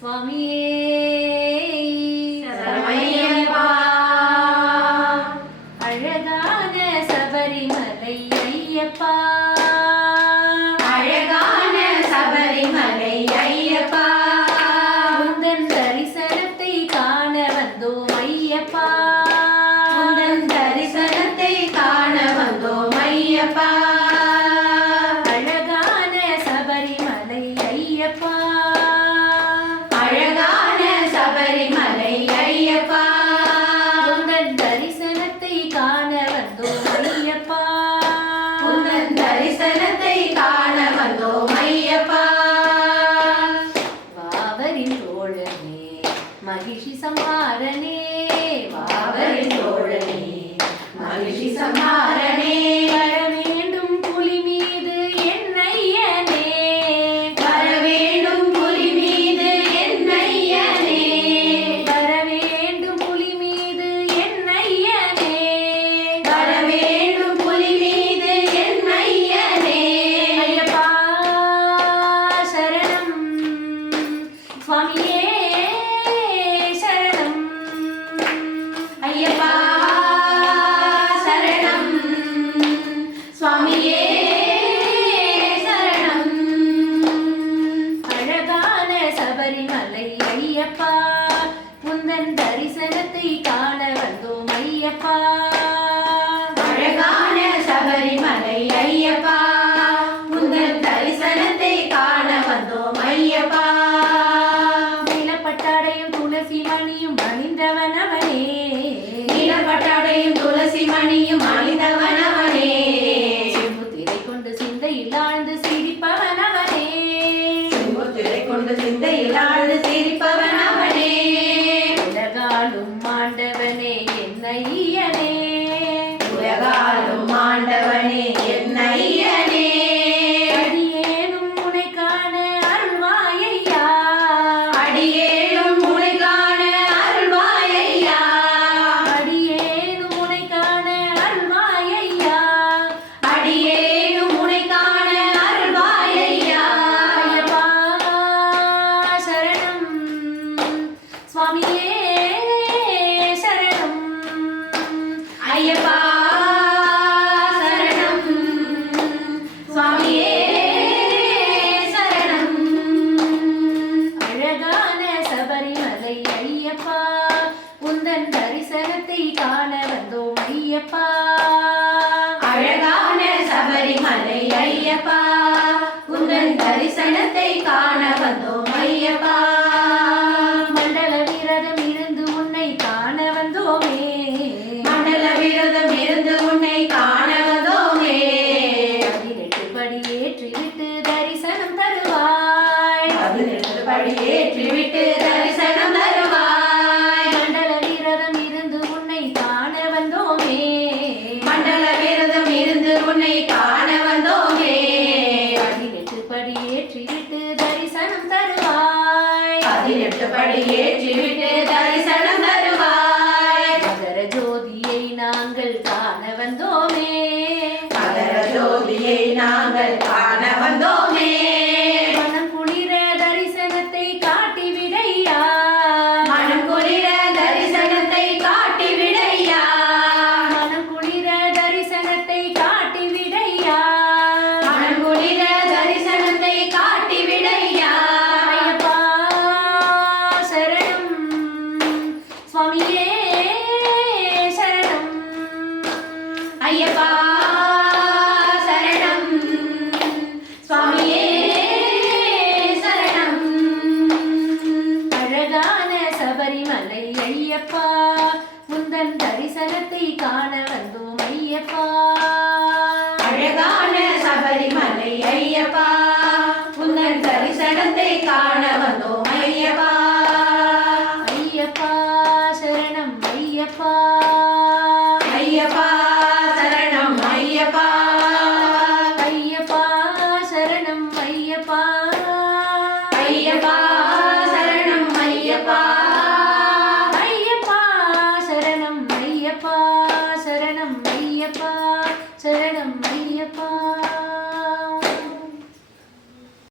சுவாமியே சரணமையப்பா. அழகான சபரிமலை ஐயப்பா, அழகான சபரிமலை ஐயப்பா, உந்தன் தரிசனத்தை காண வந்தோம் ஐயப்பா, உந்தன் தரிசனத்தை காண வந்தோம் ஐயப்பா. அழகான சபரிமலை ஐயப்பா, அழகான சபரிமலை ஐயப்பா, உந்தன் தரிசனத்தை காண வந்தோம் ஐயப்பா, உந்தன் தரிசனத்தை காண வந்தோம் ஐயப்பா. வாவரின் தோழனே மகிஷி சம்ஹாரனே, வாவரின் தோழனே மகிழ்ச்சி சம்ஹாரனே, வர வேண்டும் புலி மீது என் ஐயனே, வர வேண்டும் புலி மீது என் ஐயனே, வர வேண்டும் புலி மீது என் ஐயனே, வர வேண்டும் புலி மீது என் ஐயனே. ஐயப்பா சரணம், சுவாமியே சரணம், ஐயப்பா சரணம், சுவாமியே சரணம். அழகான சபரிமலை ஐயப்பா, உந்தன் தரிசனத்தை காண வந்தோம் ஐயப்பா, அழகான சபரிமலை ஐயப்பா, உந்தன் தரிசனத்தை காண வந்தோம் ஐயப்பா. நீலப்பட்டாடையும் துளசி மணியும் அணிந்தவன் அவனே, நீலப்பட்டாடையும் துளசி மணியும் அணிந்தவன் அவனே, செம்புத்திரை கொண்டு சிந்தையில் ஆழ்ந்து சிரிப்பவன் அவனே, செம்புத்திரை கொண்டு சிந்தையில் ஆழ்ந்து சிரிப்பவன் அவனே, உலகாலும் ஆண்டவனே என் ஐயனே, உலகாலும் ஆண்டவனே என் ஐயனே, அடியேனும் உனை காண அருள்வாயையா, அடியேனும் உனை காண அருள்வாயையா, அடியேனும் உனை காண அருள்வாயையா, அடியேனும் உனை காண அருள்வாயையா. ஐயப்பா சரணம், சுவாமியே சரணம், ஐயப்பா சரணம், சுவாமியே சரணம். அழகான சபரிமலை ஐயப்பா, உந்தன் தரிசனத்தை காண வந்தோம் ஐயப்பா, அழகான சபரிமலை ஐயப்பா, உந்தன் தரிசனத்தை காண வந்தோம் ஐயப்பா. மண்டல விரதம் இருந்து உன்னை காண வந்தோமே, மண்டல விரதம் இருந்து உன்னை காண வந்தோமே, 18 படி ஏற்றிவிட்டு தரிசனம் தருவாய், 18 படி ஏற்றிவிட்டு தரிசனம் தருவாய். மண்டல விரதம் இருந்து உன்னை காண வந்தோமே, மண்டல விரதம் இருந்து உன்னை காண வந்தோமே, 18 படி ஏற்றிவிட்டு தரிசனம் தருவாய், 18 படி ஏற்றிவிட்டு தரிசனம் தருவாய். மகர ஜோதியை நாங்கள் காண வந்தோமே, மகர ஜோதியை நாங்கள் காண வந்தோமே, மனம் குளிர தரிசனத்தை காட்டிவிடையா, மனம் குளிர தரிசனத்தை காட்டி விடையா, மனம் குளிர தரிசனத்தை காட்டிவிடையா, மனம் குளிர தரிசனத்தை காட்டி விடையா. ஐயப்பா சரணம், சுவாமியே சரணம், ஐயப்பா சரணம், சுவாமியே சரணம். அழகான சபரிமலை ஐயப்பா, உந்தன் தரிசனத்தை காண வந்தோம் ஐயப்பா, அழகான சபரிமலை ஐயப்பா, உந்தன் தரிசனத்தை காண வந்தோம் ஐயப்பா. ஐயப்பா சரணம் ஐயப்பா, ஐயப்பா சரணம் ஐயப்பா, ஐயப்பா சரணம் ஐயப்பா, ஐயப்பா